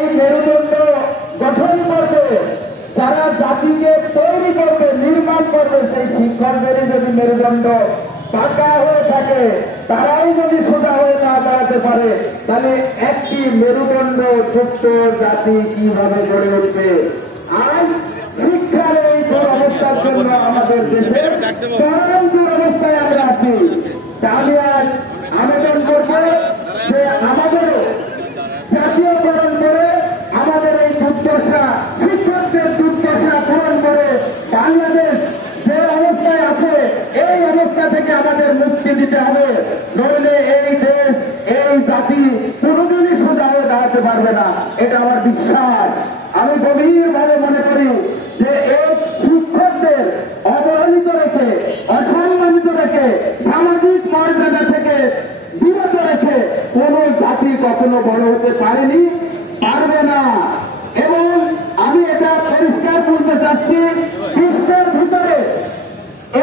এই মেরুদণ্ড গঠন করবে, যারা জাতিকে তৈরি করবে, নির্মাণ করবে, সেই শিক্ষকদেরই যদি মেরুদণ্ড পাকা হয়ে থাকে, তারাই যদি সোজা হয়ে না দাঁড়াতে পারে, তাহলে একটি মেরুদণ্ড যুক্ত জাতি কিভাবে গড়ে উঠবে? আজ শিক্ষার এই দুরবস্থার জন্য আমাদের দেশে চরম দুরবস্থায় আমরা আছি। তাহলে আজ আবেদন করবো যে আমাদেরও জাতীয়করণ করে আমাদের এই দুর্দশা, শিক্ষকদের দুর্দশা পূরণ করে বাংলাদেশ যে অবস্থায় আছে এই অবস্থা থেকে আমাদের মুক্তি দিতে হবে। নইলে এই দেশ, এই জাতি কোনোদিনই সোজা হয়ে দাঁড়াতে পারবে না, এটা আমার বিশ্বাস। আমি গভীরভাবে মনে করি যে এই শিক্ষকদের অবহেলিত রেখে, অসম্মানিত রেখে, সামাজিক মর্যাদা থেকে বিরত রেখে কোন জাতি কখনো বড় হতে পারেনি, পারবে না। এবং আমি এটা পরিষ্কার বলতে চাচ্ছি, বিশ্বের ভিতরে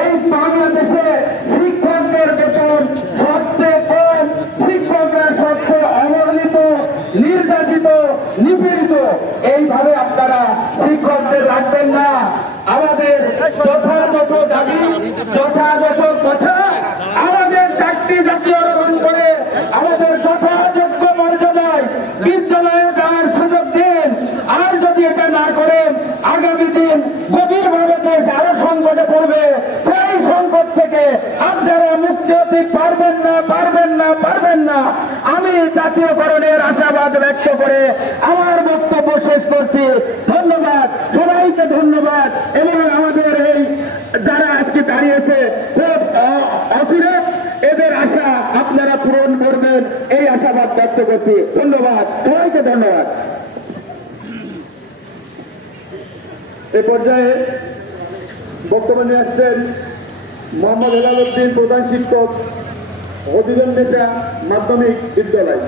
এই বাংলাদেশে শিক্ষকদের বেতন সবচেয়ে কম, শিক্ষকরা সবচেয়ে অবহেলিত, নির্যাতিত, নিপীড়িত। এইভাবে আপনারা শিক্ষকদের রাখবেন না। আমাদের যথাযথ দাবি, যথাযথ কথা, আমাদের চাকরি জাতীয়করণ করে আমাদের যথাযোগ্য মর্যাদায় বিদ্যালয়ে যাওয়ার সুযোগ দিন। আর যদি এটা না করেন, আগামী দিন গভীরভাবে দেশ আরো সংকটে পড়বে। সেই সংকট থেকে আপনারা মুক্তি হতে পারবেন না, পারবেন না, পারবেন না। আমি জাতীয়করণের আশাবাদ ব্যক্ত করে আমার বক্তব্য শেষ করছি। ধন্যবাদ, সবাইকে ধন্যবাদ। এবং আমাদের এই যারা আজকে দাঁড়িয়েছে, খুব অচিরে এদের আশা আপনারা পূরণ করবেন, এই আশাবাদ ব্যক্ত করছি। ধন্যবাদ, সবাইকে ধন্যবাদ। এ পর্যায়ে বক্তব্য নিয়ে আসছেন মোহাম্মদ হেলাল উদ্দিন, প্রধান শিক্ষক, হবিগঞ্জ নেতা মাধ্যমিক বিদ্যালয়।